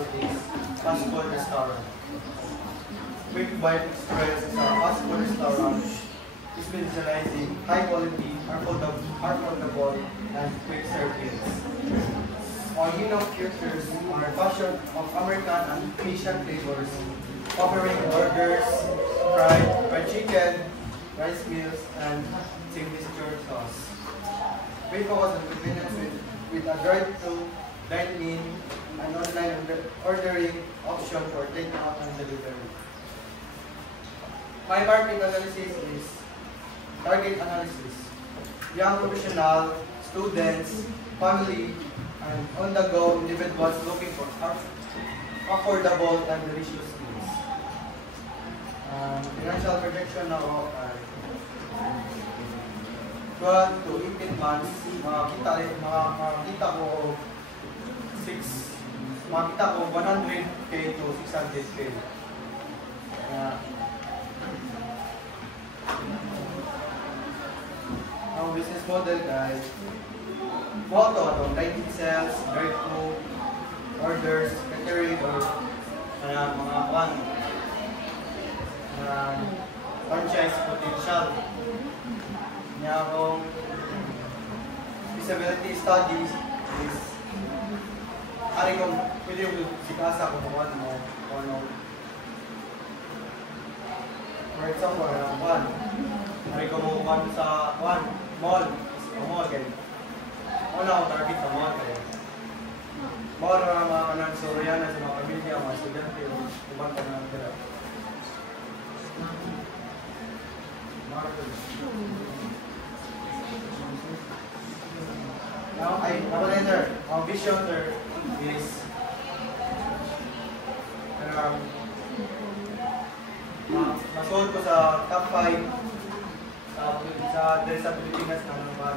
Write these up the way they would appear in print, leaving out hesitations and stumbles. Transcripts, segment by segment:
International is fast food restaurant. Quick Bite Express is a fast food restaurant specializing high quality, affordable, and quick service. Origin of Futures are a fusion of American and Asian flavors, offering burgers, fried chicken, rice meals, and signature sauce. We focus on convenience with a drive-thru, dine-in, and online ordering option for takeout and delivery. My market analysis is target analysis. Young professional, students, family, and on-the-go individuals looking for affordable and delicious meals. Financial projection now ay 12 to 18 months, makakita ko 100K to 600K. Ang business model guys, atong direct sales, drive-thru, orders, catering, or mga franchise potential. Niya akong feasibility studies is ari kong pwede yung sikasa kung ano. For example, ari ko mo sa mall kayo. Una ako target sa mall kayo. Mall na mga kanang Soriana sa mga pamilya, mga estudyante, ibang ka na nila. Now, our vision there is masold ko sa top 5 sa Pilipinas na naman.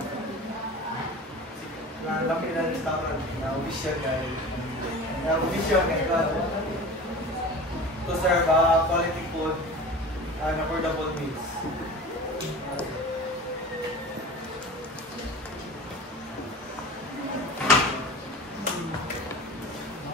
Laki na restaurant na vision guys. Our vision guys to serve quality food and affordable meals.